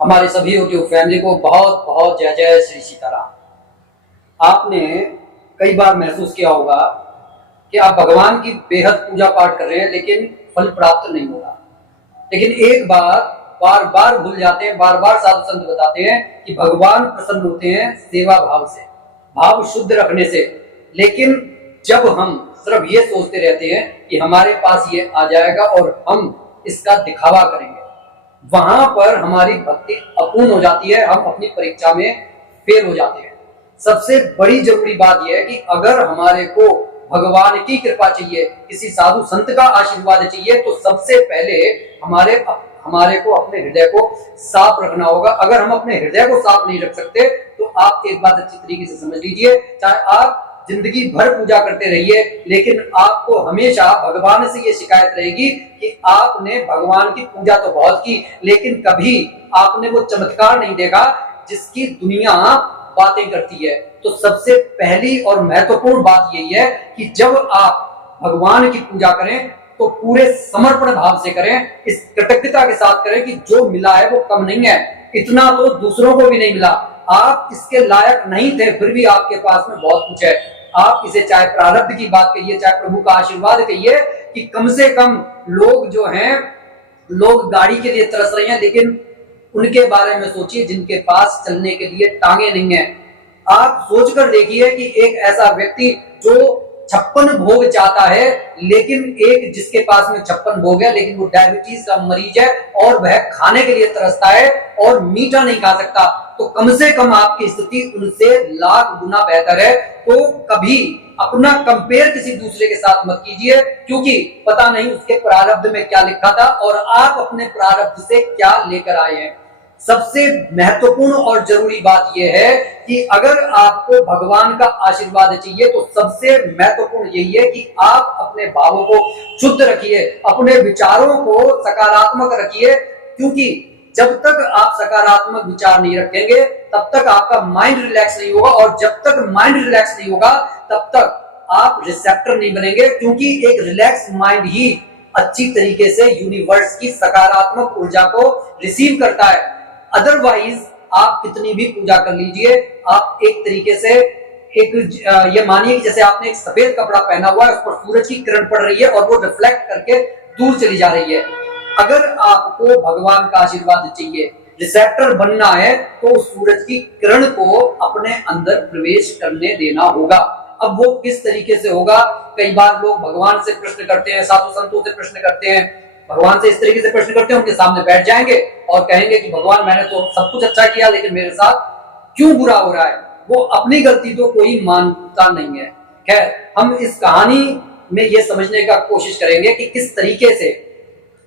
हमारे सभी YouTube family को बहुत बहुत जय जय श्री सीताराम। आपने कई बार महसूस किया होगा कि आप भगवान की बेहद पूजा पाठ कर रहे हैं लेकिन फल प्राप्त नहीं हो रहा। लेकिन एक बार बार भूल जाते हैं, बार बार साधु संत बताते हैं कि भगवान प्रसन्न होते हैं सेवा भाव से, भाव शुद्ध रखने से। लेकिन जब हम सिर्फ ये सोचते रहते हैं कि हमारे पास ये आ जाएगा और हम इसका दिखावा करेंगे, वहां पर हमारी भक्ति अपूर्ण हो जाती है, हम अपनी परीक्षा में फेल हो जाते हैं। सबसे बड़ी जरूरी बात यह है कि अगर हमारे को भगवान की कृपा चाहिए, किसी साधु संत का आशीर्वाद चाहिए, तो सबसे पहले हमारे को अपने हृदय को साफ रखना होगा। अगर हम अपने हृदय को साफ नहीं रख सकते तो आप एक बात अच्छी तरीके से समझ लीजिए, चाहे आप जिंदगी भर पूजा करते रहिए, लेकिन आपको हमेशा भगवान से ये शिकायत रहेगी कि आपने भगवान की पूजा तो बहुत की, लेकिन कभी आपने वो चमत्कार नहीं देखा जिसकी दुनिया बातें करती है। तो सबसे पहली और महत्वपूर्ण बात यही है कि जब आप भगवान की पूजा करें तो पूरे समर्पण भाव से करें, इस कृतज्ञता के साथ करें कि जो मिला है वो कम नहीं है, इतना तो दूसरों को भी नहीं मिला। आप इसके लायक नहीं थे, फिर भी आपके पास में बहुत कुछ है। आप इसे चाहे प्रारब्ध की बात कहिए, चाहे प्रभु का आशीर्वाद कहिए, कि कम से कम लोग जो हैं, लोग गाड़ी के लिए तरस रहे हैं, लेकिन उनके बारे में सोचिए जिनके पास चलने के लिए टांगे नहीं है। आप सोचकर देखिए कि एक ऐसा व्यक्ति जो 56 भोग चाहता है, लेकिन एक जिसके पास में 56 भोग है लेकिन वो डायबिटीज का मरीज है और वह खाने के लिए तरसता है और मीठा नहीं खा सकता, तो कम से कम आपकी स्थिति उनसे लाख गुना बेहतर है। तो कभी अपना कंपेयर किसी दूसरे के साथ मत कीजिए, क्योंकि पता नहीं उसके प्रारब्ध में क्या लिखा था और आप अपने प्रारब्ध से क्या लेकर आए हैं। सबसे महत्वपूर्ण और जरूरी बात यह है कि अगर आपको भगवान का आशीर्वाद चाहिए तो सबसे महत्वपूर्ण यही है कि आप अपने भावों को शुद्ध रखिए, अपने विचारों को सकारात्मक रखिए, क्योंकि जब तक आप सकारात्मक विचार नहीं रखेंगे तब तक आपका माइंड रिलैक्स नहीं होगा, और जब तक माइंड रिलैक्स नहीं होगा तब तक आप रिसेप्टर नहीं बनेंगे, क्योंकि एक रिलैक्स माइंड ही अच्छी तरीके से यूनिवर्स की सकारात्मक ऊर्जा को रिसीव करता है। अदरवाइज आप कितनी भी पूजा कर लीजिए, आप एक तरीके से ये मानिए कि जैसे आपने एक सफेद कपड़ा पहना हुआ है, उस पर सूरज की किरण पड़ रही है और वो रिफ्लेक्ट करके दूर चली जा रही है। अगर आपको भगवान का आशीर्वाद चाहिए, रिसेप्टर बनना है, तो सूरज की किरण को अपने अंदर प्रवेश करने देना होगा। अब वो किस तरीके से होगा? कई बार लोग भगवान से प्रश्न करते हैं, साधु संतों से प्रश्न करते हैं, भगवान से इस तरीके से प्रश्न करते हैं, उनके सामने बैठ जाएंगे और कहेंगे कि भगवान मैंने तो सब कुछ अच्छा किया लेकिन मेरे साथ क्यों बुरा हो रहा है। वो अपनी गलती तो कोई मानता नहीं है। खैर, हम इस कहानी में ये समझने का कोशिश करेंगे कि किस तरीके से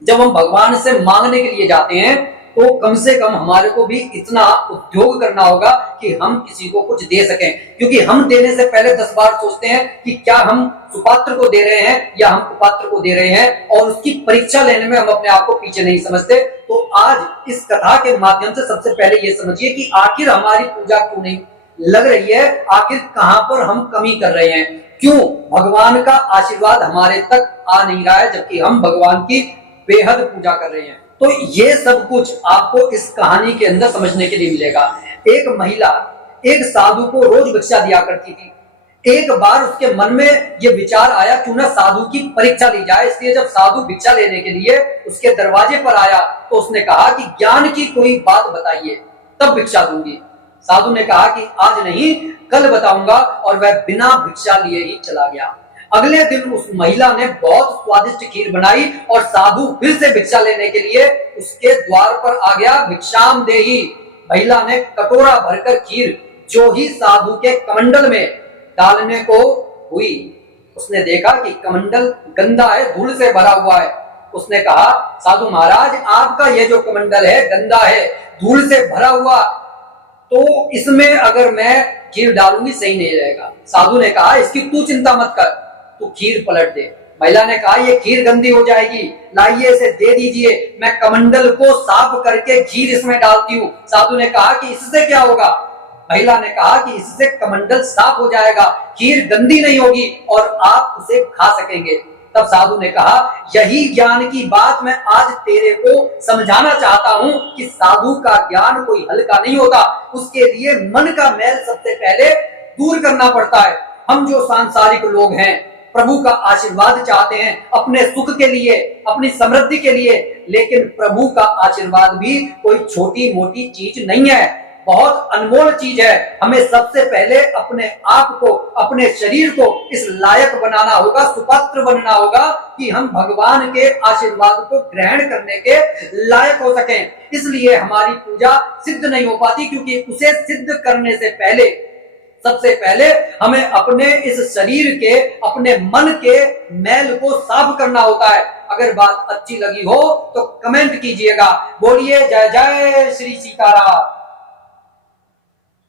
जब हम भगवान से मांगने के लिए जाते हैं तो कम से कम हमारे को भी इतना उद्योग करना होगा कि हम किसी को कुछ दे सकें, क्योंकि हम देने से पहले 10 बार सोचते हैं कि क्या हम सुपात्र को दे रहे हैं या हम कुपात्र को दे रहे हैं, और उसकी परीक्षा लेने में हम अपने आप को पीछे नहीं समझते। तो आज इस कथा के माध्यम से सबसे पहले ये समझिए कि आखिर हमारी पूजा क्यों नहीं लग रही है, आखिर कहां पर हम कमी कर रहे हैं, क्यों भगवान का आशीर्वाद हमारे तक आ नहीं रहा है जबकि हम भगवान की बेहद पूजा कर रहे हैं। तो ये सब कुछ आपको इस कहानी के अंदर समझने के लिए मिलेगा। एक महिला एक साधु को रोज भिक्षा दिया करती थी। एक बार उसके मन में ये विचार आया क्यों ना साधु की परीक्षा ली जाए, इसलिए जब साधु भिक्षा लेने के लिए उसके दरवाजे पर आया तो उसने कहा कि ज्ञान की कोई बात बताइए तब भिक्षा दूंगी। साधु ने कहा कि आज नहीं कल बताऊंगा, और वह बिना भिक्षा लिए ही चला गया। अगले दिन उस महिला ने बहुत स्वादिष्ट खीर बनाई और साधु फिर से भिक्षा लेने के लिए उसके द्वार पर आ गया। भिक्षाम देही। महिला ने कटोरा भरकर खीर जो ही साधु के कमंडल में डालने को हुई, उसने देखा कि कमंडल गंदा है, धूल से भरा हुआ है। उसने कहा, साधु महाराज आपका ये जो कमंडल है गंदा है, धूल से भरा हुआ, तो इसमें अगर मैं खीर डालूंगी सही नहीं रहेगा। साधु ने कहा, इसकी तू चिंता मत कर, तू खीर पलट दे। महिला ने कहा, ये खीर गंदी हो जाएगी, लाइए इसे दे दीजिए, मैं कमंडल को साफ करके खीर इसमें डालती हूँ। साधु ने कहा कि इससे क्या होगा? महिला ने कहा कि इससे कमंडल साफ हो जाएगा, खीर गंदी नहीं होगी और आप उसे खा सकेंगे। तब साधु ने कहा, यही ज्ञान की बात मैं आज तेरे को समझाना चाहता हूं कि साधु का ज्ञान कोई हल्का नहीं होता। उसके लिए मन का मैल सबसे पहले दूर करना पड़ता है। हम जो सांसारिक लोग हैं, प्रभु का आशीर्वाद चाहते हैं अपने सुख के लिए, अपनी समृद्धि के लिए, लेकिन प्रभु का आशीर्वाद भी कोई छोटी मोटी चीज नहीं है, बहुत अनमोल चीज है। हमें सबसे पहले अपने आप को, अपने शरीर को इस लायक बनाना होगा, सुपात्र बनना होगा कि हम भगवान के आशीर्वाद को ग्रहण करने के लायक हो सकें। इसलिए हमारी पूजा सिद्ध नहीं हो पाती, क्योंकि उसे सिद्ध करने से पहले सबसे पहले हमें अपने इस शरीर के, अपने मन के मैल को साफ करना होता है। अगर बात अच्छी लगी हो तो कमेंट कीजिएगा। बोलिए जय जय श्री सीताराम।